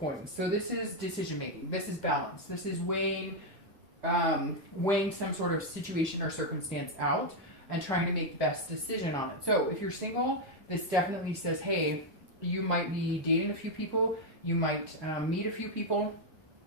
coins. So this is decision making. This is balance. This is weighing some sort of situation or circumstance out and trying to make the best decision on it. So if you're single, this definitely says, hey, you might be dating a few people, you might meet a few people,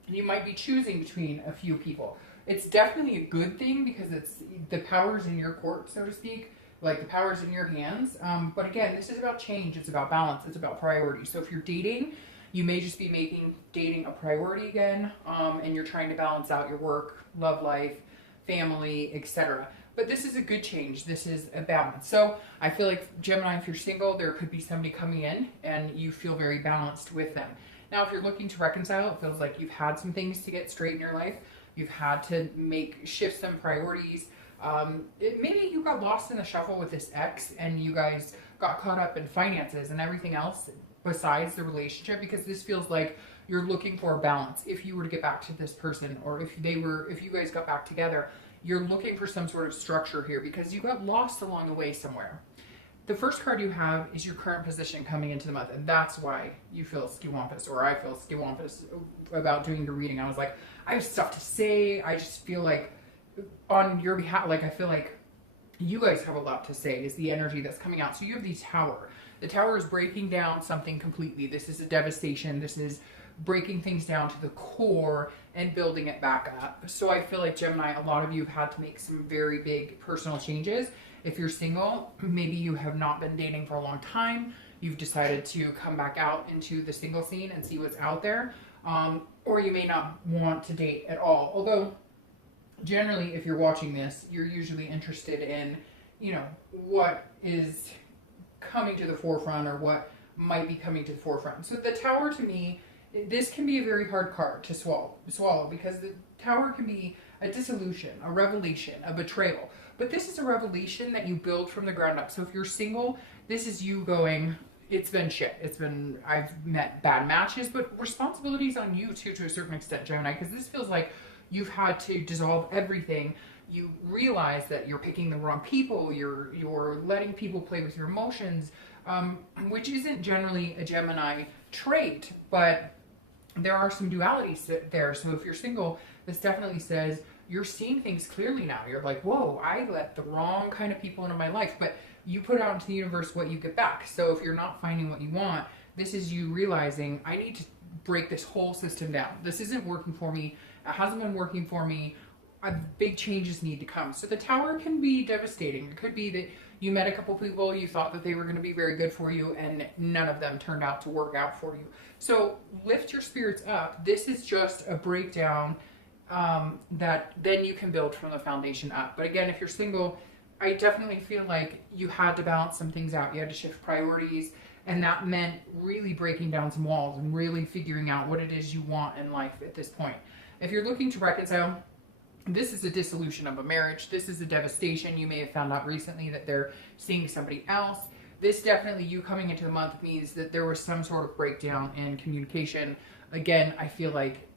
and you might be choosing between a few people. It's definitely a good thing because it's the power's in your court, so to speak, like the power's in your hands. But again, this is about change, it's about balance, it's about priority. So if you're dating, you may just be making dating a priority again, and you're trying to balance out your work, love life, family, etc. But this is a good change. This is a balance. So I feel like Gemini, if you're single, there could be somebody coming in and you feel very balanced with them. Now, if you're looking to reconcile, it feels like you've had some things to get straight in your life. You've had to shift some priorities. Maybe you got lost in the shuffle with this ex and you guys got caught up in finances and everything else besides the relationship, because this feels like you're looking for a balance. If you were to get back to this person, or if you guys got back together, you're looking for some sort of structure here because you got lost along the way somewhere. The first card you have is your current position coming into the month, and that's why you feel skiwampus, or I feel skiwampus about doing the reading. I was like, I have stuff to say. I just feel like on your behalf, like I feel like you guys have a lot to say is the energy that's coming out. So you have the Tower. The Tower is breaking down something completely. This is a devastation. This is breaking things down to the core and building it back up. So I feel like Gemini, a lot of you have had to make some very big personal changes. If you're single, maybe you have not been dating for a long time. You've decided to come back out into the single scene and see what's out there. Or you may not want to date at all. Although generally, if you're watching this, you're usually interested in, you know, what is coming to the forefront or what might be coming to the forefront. So the Tower, to me, this can be a very hard card to swallow because the Tower can be a dissolution, a revelation, a betrayal. But this is a revelation that you build from the ground up. So if you're single, this is you going, it's been shit. I've met bad matches, but responsibility's on you too, to a certain extent, Gemini, because this feels like you've had to dissolve everything. You realize that you're picking the wrong people. You're letting people play with your emotions, which isn't generally a Gemini trait, but there are some dualities there. So if you're single, this definitely says you're seeing things clearly now. You're like, whoa, I let the wrong kind of people into my life, but you put out into the universe what you get back. So if you're not finding what you want, this is you realizing, I need to break this whole system down. This isn't working for me. It hasn't been working for me. Big changes need to come. So the Tower can be devastating. It could be that you met a couple people, you thought that they were going to be very good for you, and none of them turned out to work out for you. So lift your spirits up. This is just a breakdown that then you can build from the foundation up. But again, if you're single, I definitely feel like you had to balance some things out. You had to shift priorities, and that meant really breaking down some walls and really figuring out what it is you want in life at this point. If you're looking to reconcile, this is a dissolution of a marriage. This is a devastation. You may have found out recently that they're seeing somebody else. This definitely, you coming into the month, means that there was some sort of breakdown in communication. Again, I feel like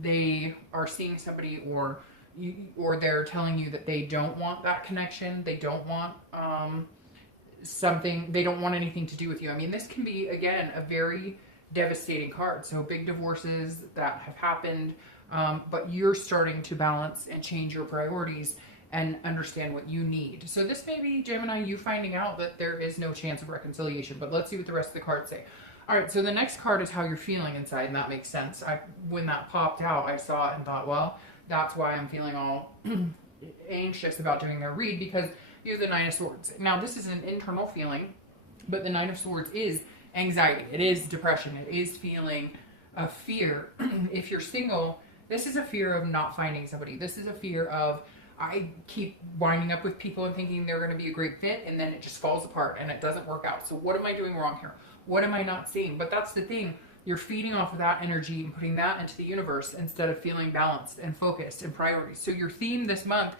they are seeing somebody, or they're telling you that they don't want that connection. They don't want something. They don't want anything to do with you. I mean, this can be, again, a very devastating card. So big divorces that have happened. But you're starting to balance and change your priorities and understand what you need. So this may be, Gemini, you finding out that there is no chance of reconciliation, but let's see what the rest of the cards say. All right, so the next card is how you're feeling inside, and that makes sense. When that popped out, I saw it and thought, well, that's why I'm feeling all anxious about doing a read, because you have the Nine of Swords. Now, this is an internal feeling, but the Nine of Swords is anxiety. It is depression. It is feeling a fear. If you're single, this is a fear of not finding somebody. This is a fear of, I keep winding up with people and thinking they're going to be a great fit, and then it just falls apart and it doesn't work out. So what am I doing wrong here? What am I not seeing? But that's the thing. You're feeding off of that energy and putting that into the universe instead of feeling balanced and focused and priorities. So your theme this month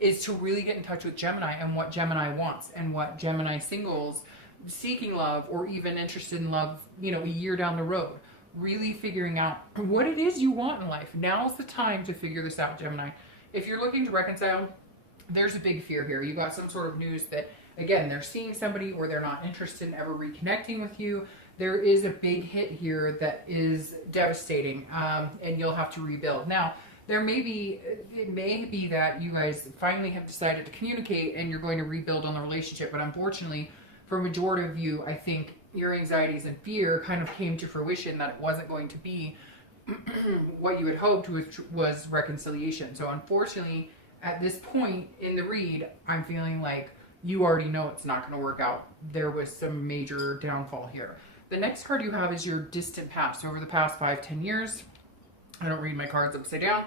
is to really get in touch with Gemini and what Gemini wants and what Gemini singles seeking love or even interested in love, you know, a year down the road. Really figuring out what it is you want in life. Now's the time to figure this out, Gemini. If you're looking to reconcile, there's a big fear here. You got some sort of news that, again, they're seeing somebody or they're not interested in ever reconnecting with you. there is a big hit here that is devastating, and you'll have to rebuild. Now, it may be that you guys finally have decided to communicate and you're going to rebuild on the relationship, but unfortunately, for a majority of you, I think your anxieties and fear kind of came to fruition that it wasn't going to be what you had hoped, which was reconciliation. So unfortunately, at this point in the read, I'm feeling like you already know it's not going to work out. There was some major downfall here. The next card you have is your distant past. Over the past 5-10 years, I don't read my cards upside down,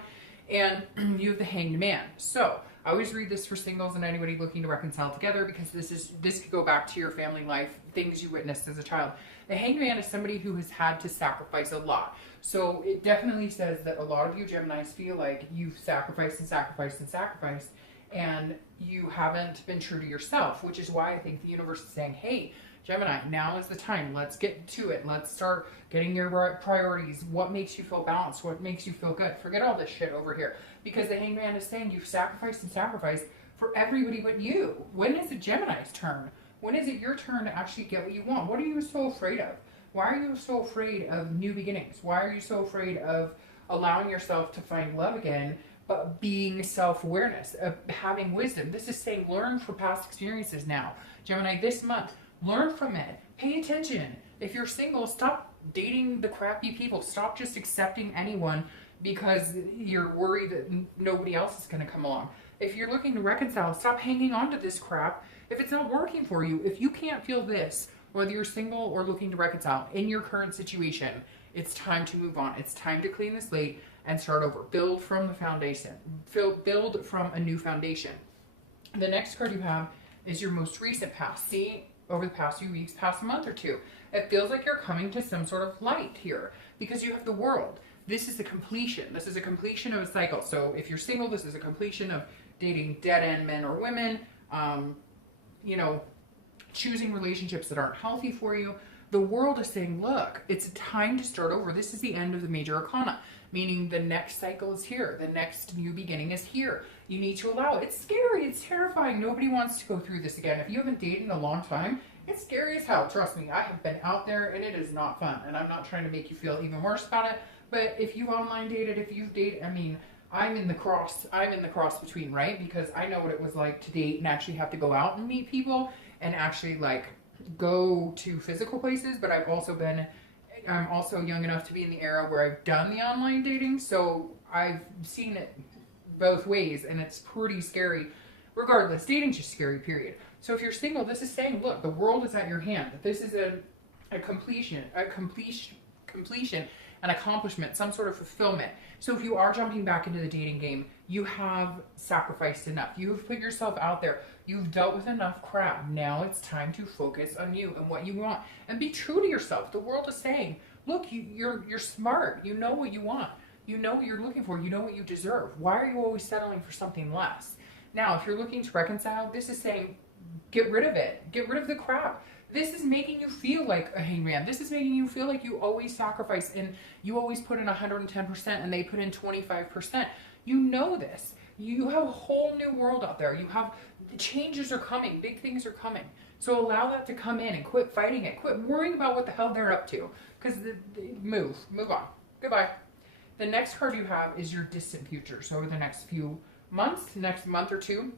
and you have the Hanged Man. So I always read this for singles and anybody looking to reconcile together, because this could go back to your family life, things you witnessed as a child. The Hanged Man is somebody who has had to sacrifice a lot. So it definitely says that a lot of you Geminis feel like you've sacrificed and sacrificed and sacrificed, and you haven't been true to yourself, which is why I think the universe is saying, hey, Gemini, now is the time. Let's get to it. Let's start getting your priorities. What makes you feel balanced? What makes you feel good? Forget all this shit over here. Because the Hanged Man is saying you've sacrificed and sacrificed for everybody but you. When is it Gemini's turn? When is it your turn to actually get what you want? What are you so afraid of? Why are you so afraid of new beginnings? Why are you so afraid of allowing yourself to find love again, but being self-awareness, of having wisdom? This is saying learn from past experiences now. Gemini, this month, learn from it. Pay attention. If you're single, stop dating the crappy people. Stop just accepting anyone because you're worried that nobody else is going to come along. If you're looking to reconcile, stop hanging on to this crap. If it's not working for you, if you can't feel this, whether you're single or looking to reconcile in your current situation, it's time to move on. It's time to clean the slate and start over. Build from the foundation. Build from a new foundation. The next card you have is your most recent past. See, over the past few weeks, past a month or two, it feels like you're coming to some sort of light here because you have the World. This is the completion. This is a completion of a cycle. So if you're single, this is a completion of dating dead-end men or women, choosing relationships that aren't healthy for you. The World is saying, look, it's time to start over. This is the end of the major arcana, meaning the next cycle is here. The next new beginning is here. You need to allow it. It's scary. It's terrifying. Nobody wants to go through this again. If you haven't dated in a long time, it's scary as hell. Trust me, I have been out there and it is not fun. And I'm not trying to make you feel even worse about it. But if you online dated, if you've dated, I'm in the cross between, right? Because I know what it was like to date and actually have to go out and meet people and actually go to physical places. But I'm also young enough to be in the era where I've done the online dating. So I've seen it both ways and it's pretty scary. Regardless, dating's just scary, period. So if you're single, this is saying, look, the world is at your hand. This is a completion, an accomplishment, some sort of fulfillment. So if you are jumping back into the dating game, you have sacrificed enough. You've put yourself out there. You've dealt with enough crap. Now it's time to focus on you and what you want and be true to yourself. The world is saying, look, you're smart. You know what you want. You know what you're looking for. You know what you deserve. Why are you always settling for something less? Now, if you're looking to reconcile, this is saying, get rid of it. Get rid of the crap. This is making you feel like a hangman. This is making you feel like you always sacrifice and you always put in 110% and they put in 25%. You know this. You have a whole new world out there. Changes are coming. Big things are coming. So allow that to come in and quit fighting it. Quit worrying about what the hell they're up to. Because move on. Goodbye. The next card you have is your distant future. So over the next few months, next month or two,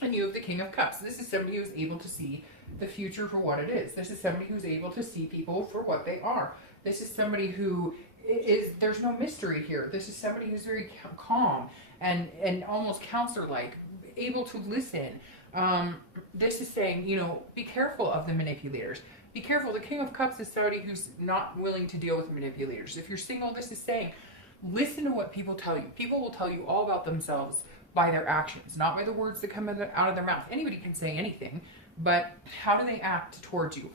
and you have the King of Cups. This is somebody who's able to see the future for what it is. This is somebody who's able to see people for what they are. This is somebody who there's no mystery here. This is somebody who's very calm and almost counselor-like, able to listen. This is saying, be careful of the manipulators. Be careful. The King of Cups is somebody who's not willing to deal with manipulators. If you're single, this is saying, listen to what people tell you. People will tell you all about themselves by their actions, not by the words that come out of their mouth. Anybody can say anything, but how do they act towards you?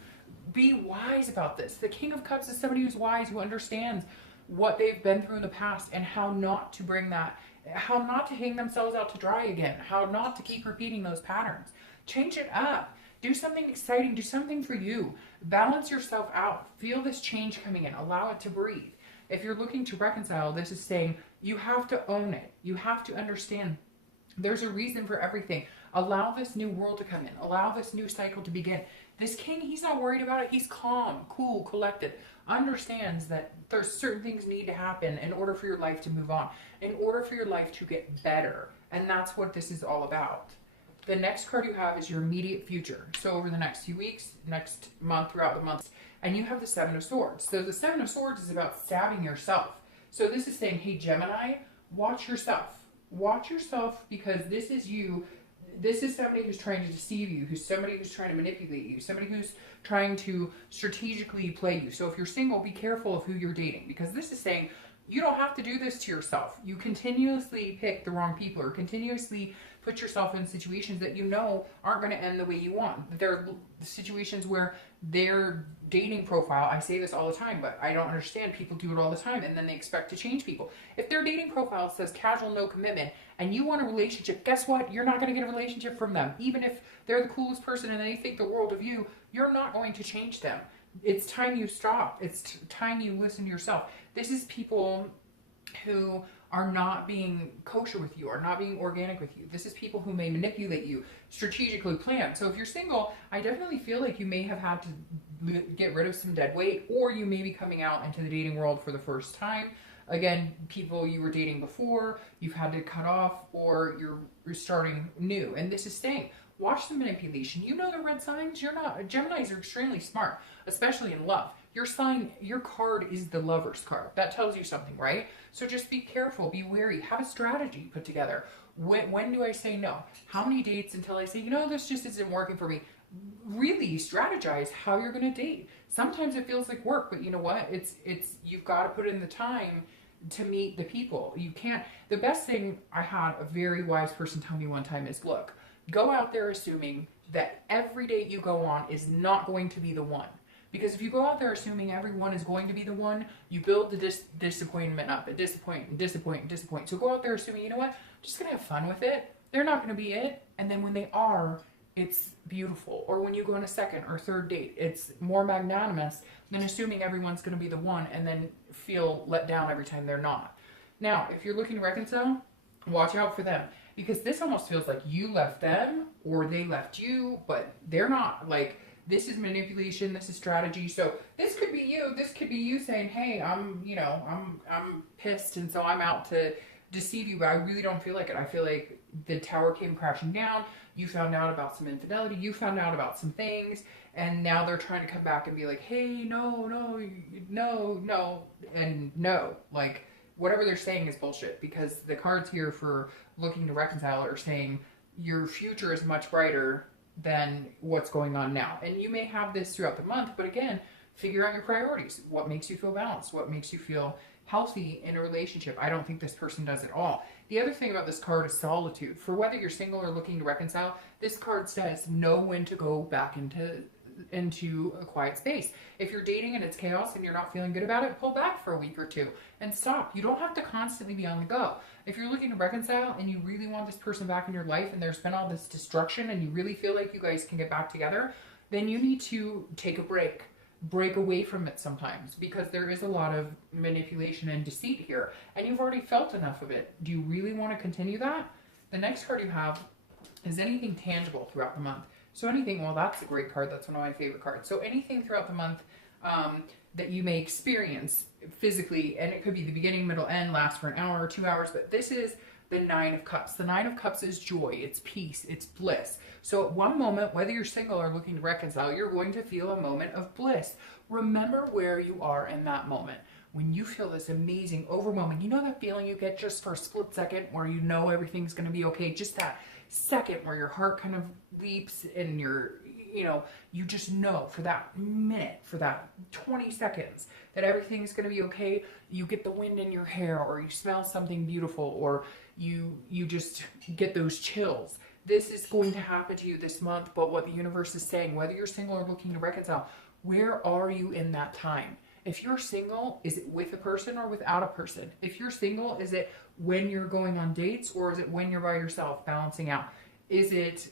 Be wise about this. The King of Cups is somebody who's wise, who understands what they've been through in the past and how not to bring that, how not to hang themselves out to dry again, how not to keep repeating those patterns. Change it up. Do something exciting. Do something for you. Balance yourself out. Feel this change coming in. Allow it to breathe. If you're looking to reconcile, this is saying you have to own it. You have to understand there's a reason for everything. Allow this new world to come in. Allow this new cycle to begin. This king, he's not worried about it. He's calm, cool, collected, understands that there's certain things need to happen in order for your life to move on, in order for your life to get better. And that's what this is all about. The next card you have is your immediate future. So over the next few weeks, next month, throughout the months, and you have the Seven of Swords. So the Seven of Swords is about stabbing yourself. So this is saying, hey, Gemini, watch yourself. Watch yourself, because this is you. This is somebody who's trying to deceive you, who's somebody who's trying to manipulate you, somebody who's trying to strategically play you. So if you're single, be careful of who you're dating, because this is saying you don't have to do this to yourself. You continuously pick the wrong people, or continuously put yourself in situations that you know aren't going to end the way you want. There are situations where their dating profile, I say this all the time, but I don't understand, people do it all the time, and then they expect to change people. If their dating profile says casual, no commitment, and you want a relationship, guess what? You're not going to get a relationship from them. Even if they're the coolest person and they think the world of you, you're not going to change them. It's time you stop. It's time you listen to yourself. This is people who are not being kosher with you, are not being organic with you. This is people who may manipulate you, strategically plan. So if you're single, I definitely feel like you may have had to get rid of some dead weight, or you may be coming out into the dating world for the first time. Again, people you were dating before, you've had to cut off, or you're starting new. And this is saying, watch the manipulation. You know the red signs. Geminis are extremely smart, especially in love. Your sign, your card is the Lover's card. That tells you something, right? So just be careful, be wary, have a strategy put together. When do I say no? How many dates until I say, you know, this just isn't working for me? Really strategize how you're going to date. Sometimes it feels like work, but you know what? It's you've got to put in the time to meet the people. You can't. The best thing I had a very wise person tell me one time is, look, go out there assuming that every date you go on is not going to be the one. Because if you go out there assuming everyone is going to be the one, you build the disappointment up, and disappoint. So go out there assuming, you know what, I'm just going to have fun with it. They're not going to be it. And then when they are, it's beautiful. Or when you go on a second or third date, it's more magnanimous than assuming everyone's going to be the one and then feel let down every time they're not. Now, if you're looking to reconcile, watch out for them. Because this almost feels like you left them or they left you, but they're not. Like, this is manipulation, this is strategy. So this could be you. This could be you saying, hey, I'm pissed, and so I'm out to deceive you, but I really don't feel like it. I feel like the tower came crashing down. You found out about some infidelity. You found out about some things, and now they're trying to come back and be like, hey, no, and no. Like, whatever they're saying is bullshit, because the cards here for looking to reconcile are saying your future is much brighter than what's going on now. And you may have this throughout the month, but again, figure out your priorities. What makes you feel balanced? What makes you feel healthy in a relationship? I don't think this person does at all. The other thing about this card is solitude. For whether you're single or looking to reconcile, this card says know when to go back into a quiet space. If you're dating and it's chaos and you're not feeling good about it, pull back for a week or two and stop. You don't have to constantly be on the go. If you're looking to reconcile and you really want this person back in your life and there's been all this destruction and you really feel like you guys can get back together, then you need to take a break away from it sometimes, because there is a lot of manipulation and deceit here, and you've already felt enough of it. Do you really want to continue that? The next card you have is anything tangible throughout the month. So anything, well, that's a great card. That's one of my favorite cards. So anything throughout the month that you may experience physically, and it could be the beginning, middle, end, last for an hour or 2 hours, but this is the Nine of Cups. The Nine of Cups is joy, it's peace, it's bliss. So at one moment, whether you're single or looking to reconcile, you're going to feel a moment of bliss. Remember where you are in that moment. When you feel this amazing, overwhelming, you know that feeling you get just for a split second where you know everything's going to be okay, just that second where your heart kind of leaps and you just know for that minute, for that 20 seconds that everything's going to be okay. You get the wind in your hair, or you smell something beautiful, or you just get those chills. This is going to happen to you this month, but what the universe is saying, whether you're single or looking to reconcile, where are you in that time? If you're single, is it with a person or without a person? If you're single, is it when you're going on dates, or is it when you're by yourself balancing out? Is it,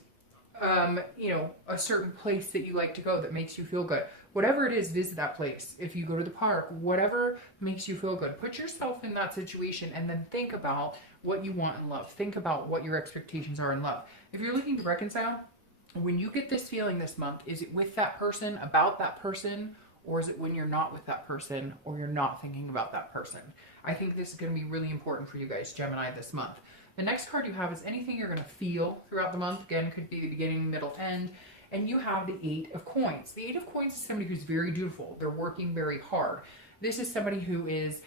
a certain place that you like to go that makes you feel good? Whatever it is, visit that place. If you go to the park, whatever makes you feel good, put yourself in that situation and then think about what you want in love. Think about what your expectations are in love. If you're looking to reconcile, when you get this feeling this month, is it with that person, about that person, or is it when you're not with that person or you're not thinking about that person? I think this is going to be really important for you guys, Gemini, this month. The next card you have is anything you're going to feel throughout the month. Again, could be the beginning, middle, end. And you have the 8 of Coins. The 8 of Coins is somebody who's very dutiful. They're working very hard. This is somebody who is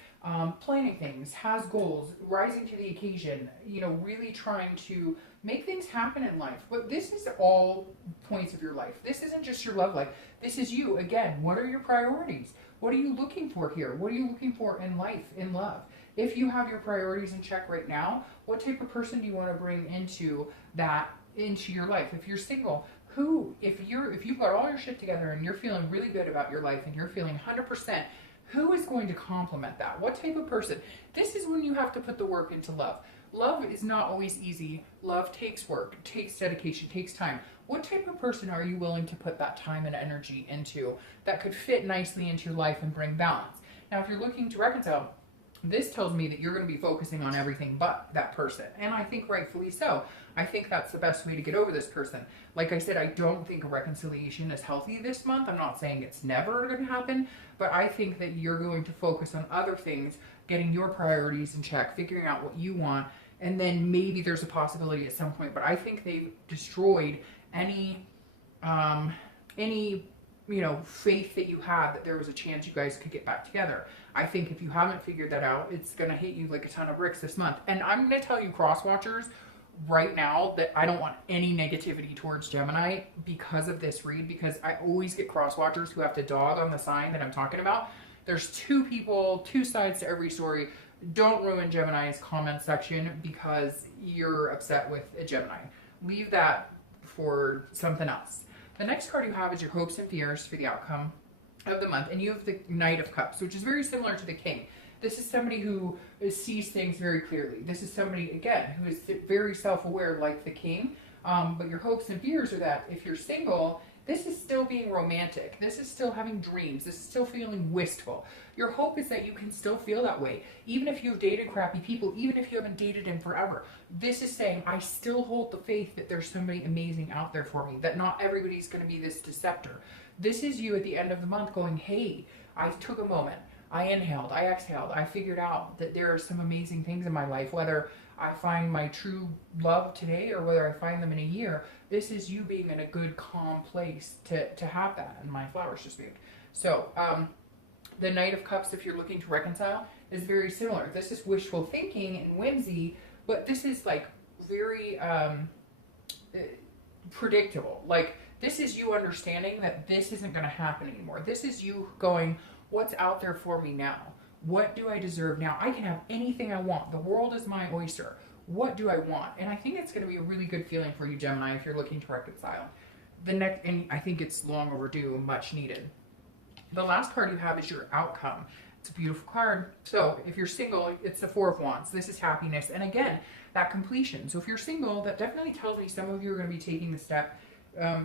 planning things, has goals, rising to the occasion, you know, really trying to make things happen in life. But this is all points of your life. This isn't just your love life. This is you. Again, what are your priorities? What are you looking for here? What are you looking for in life, in love? If you have your priorities in check right now, what type of person do you want to bring into your life? If you're single, if you've got all your shit together and you're feeling really good about your life and you're feeling 100%, who is going to complement that? What type of person? This is when you have to put the work into love. Love is not always easy. Love takes work, takes dedication, takes time. What type of person are you willing to put that time and energy into that could fit nicely into your life and bring balance? Now, if you're looking to reconcile, this tells me that you're going to be focusing on everything but that person. And I think rightfully so. I think that's the best way to get over this person. Like I said, I don't think a reconciliation is healthy this month. I'm not saying it's never going to happen, but I think that you're going to focus on other things, getting your priorities in check, figuring out what you want, and then maybe there's a possibility at some point. But I think they've destroyed any faith that you had that there was a chance you guys could get back together. I think if you haven't figured that out, it's going to hit you like a ton of bricks this month. And I'm going to tell you, cross watchers, right now, that I don't want any negativity towards Gemini because of this read, because I always get cross watchers who have to dog on the sign that I'm talking about. There's 2 people, 2 sides to every story. Don't ruin Gemini's comment section because you're upset with a Gemini. Leave that for something else. The next card you have is your hopes and fears for the outcome of the month. And you have the Knight of Cups, which is very similar to the King. This is somebody who sees things very clearly. This is somebody, again, who is very self-aware like the King. But your hopes and fears are that if you're single, this is still being romantic. This is still having dreams. This is still feeling wistful. Your hope is that you can still feel that way. Even if you've dated crappy people, even if you haven't dated in forever. This is saying, I still hold the faith that there's somebody amazing out there for me, that not everybody's going to be this deceptor. This is you at the end of the month going, hey, I took a moment. I inhaled, I exhaled, I figured out that there are some amazing things in my life, whether I find my true love today or whether I find them in a year. This is you being in a good, calm place to have that. And my flowers just moved. So, the Knight of Cups, if you're looking to reconcile, is very similar. This is wishful thinking and whimsy, but this is like very predictable. Like, this is you understanding that this isn't going to happen anymore. This is you going, what's out there for me now? What do I deserve now? I can have anything I want. The world is my oyster. What do I want? And I think it's going to be a really good feeling for you, Gemini, if you're looking to reconcile. And I think it's long overdue, much needed. The last card you have is your outcome. It's a beautiful card. So if you're single, it's the 4 of Wands. This is happiness. And again, that completion. So if you're single, that definitely tells me some of you are going to be taking the step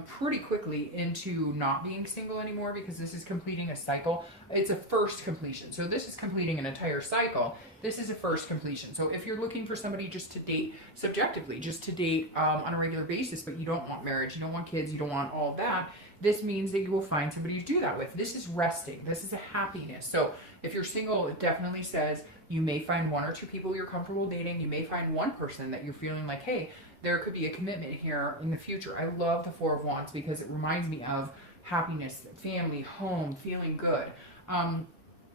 pretty quickly into not being single anymore, because this is completing a cycle. It's a first completion. So this is completing an entire cycle. This is a first completion. So if you're looking for somebody just to date subjectively, just to date on a regular basis, but you don't want marriage, you don't want kids, you don't want all of that, this means that you will find somebody to do that with. This is resting. This is a happiness. So if you're single, it definitely says you may find 1 or 2 people you're comfortable dating. You may find one person that you're feeling like, hey, there could be a commitment here in the future. I love the 4 of Wands because it reminds me of happiness, family, home, feeling good.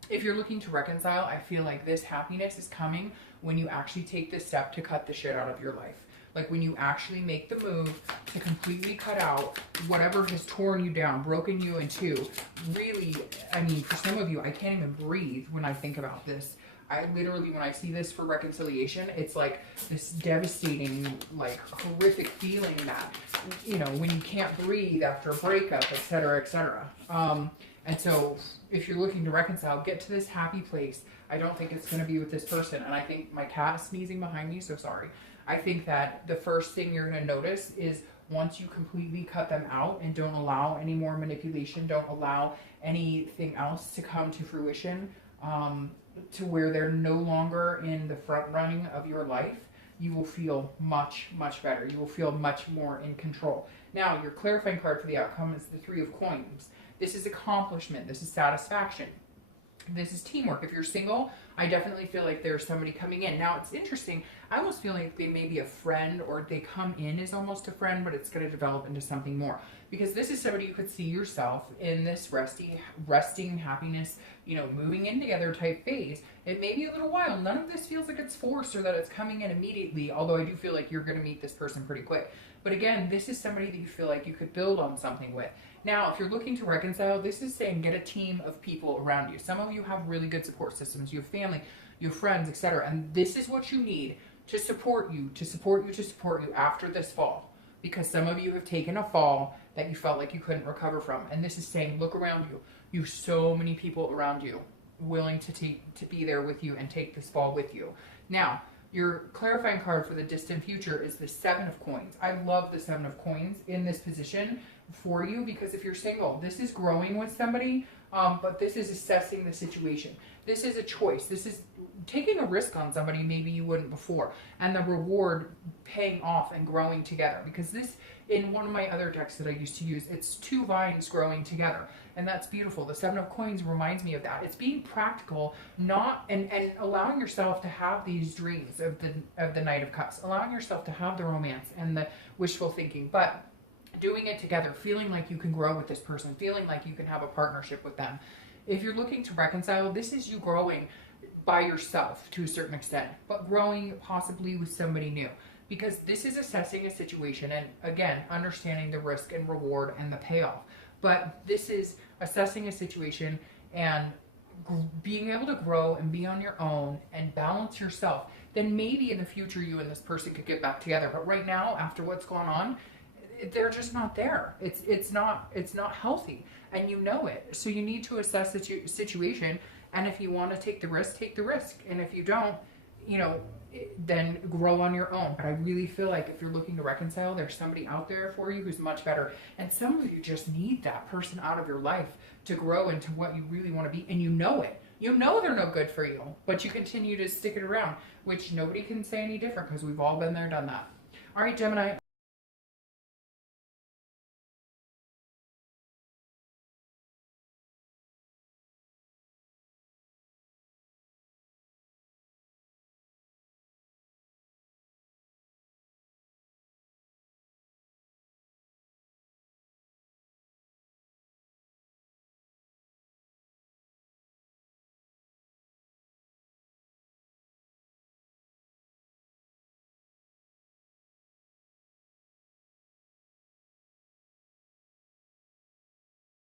If you're looking to reconcile, I feel like this happiness is coming when you actually take this step to cut the shit out of your life. Like when you actually make the move to completely cut out whatever has torn you down, broken you in two. Really, I mean, for some of you, I can't even breathe when I think about this. I literally, when I see this for reconciliation, it's like this devastating, like horrific feeling that, you know, when you can't breathe after a breakup, et cetera, et cetera. And so if you're looking to reconcile, get to this happy place. I don't think it's going to be with this person. And I think my cat is sneezing behind me, so sorry. I think that the first thing you're going to notice is once you completely cut them out and don't allow any more manipulation, don't allow anything else to come to fruition, to where they're no longer in the front running of your life, you will feel much, much better. You will feel much more in control. Now, your clarifying card for the outcome is the Three of Coins. This is accomplishment. This is satisfaction. This is teamwork. If you're single, I definitely feel like there's somebody coming in. Now, it's interesting. I almost feel like they may be a friend, or they come in as almost a friend, but it's going to develop into something more. Because this is somebody you could see yourself in this resting happiness, you know, moving in together type phase. It may be a little while. None of this feels like it's forced or that it's coming in immediately, although I do feel like you're going to meet this person pretty quick. But again, this is somebody that you feel like you could build on something with. Now, if you're looking to reconcile, this is saying get a team of people around you. Some of you have really good support systems. You have family, you have friends, etc. And this is what you need to support you, to support you, to support you after this fall. Because some of you have taken a fall that you felt like you couldn't recover from. And this is saying, look around you. You have so many people around you willing to be there with you and take this fall with you. Now, your clarifying card for the distant future is the Seven of Coins. I love the Seven of Coins in this position for you, because if you're single, this is growing with somebody, but this is assessing the situation. This is a choice. This is taking a risk on somebody maybe you wouldn't before, and the reward paying off and growing together. Because this, in one of my other decks that I used to use, it's two vines growing together, and that's beautiful. The Seven of Coins reminds me of that. It's being practical, not and allowing yourself to have these dreams of the Knight of Cups, allowing yourself to have the romance and the wishful thinking, but doing it together, feeling like you can grow with this person, feeling like you can have a partnership with them. If you're looking to reconcile, this is you growing by yourself to a certain extent, but growing possibly with somebody new. Because this is assessing a situation and, again, understanding the risk and reward and the payoff. But this is assessing a situation and being able to grow and be on your own and balance yourself. Then maybe in the future you and this person could get back together. But right now, after what's going on, they're just not there. It's not healthy, and you know it. So you need to assess the situation, and if you want to take the risk, take the risk. And if you don't, you know, then grow on your own. But I really feel like if you're looking to reconcile, there's somebody out there for you who's much better. And some of you just need that person out of your life to grow into what you really want to be, and you know it. You know they're no good for you, but you continue to stick it around, which nobody can say any different, because we've all been there, done that. All right, Gemini.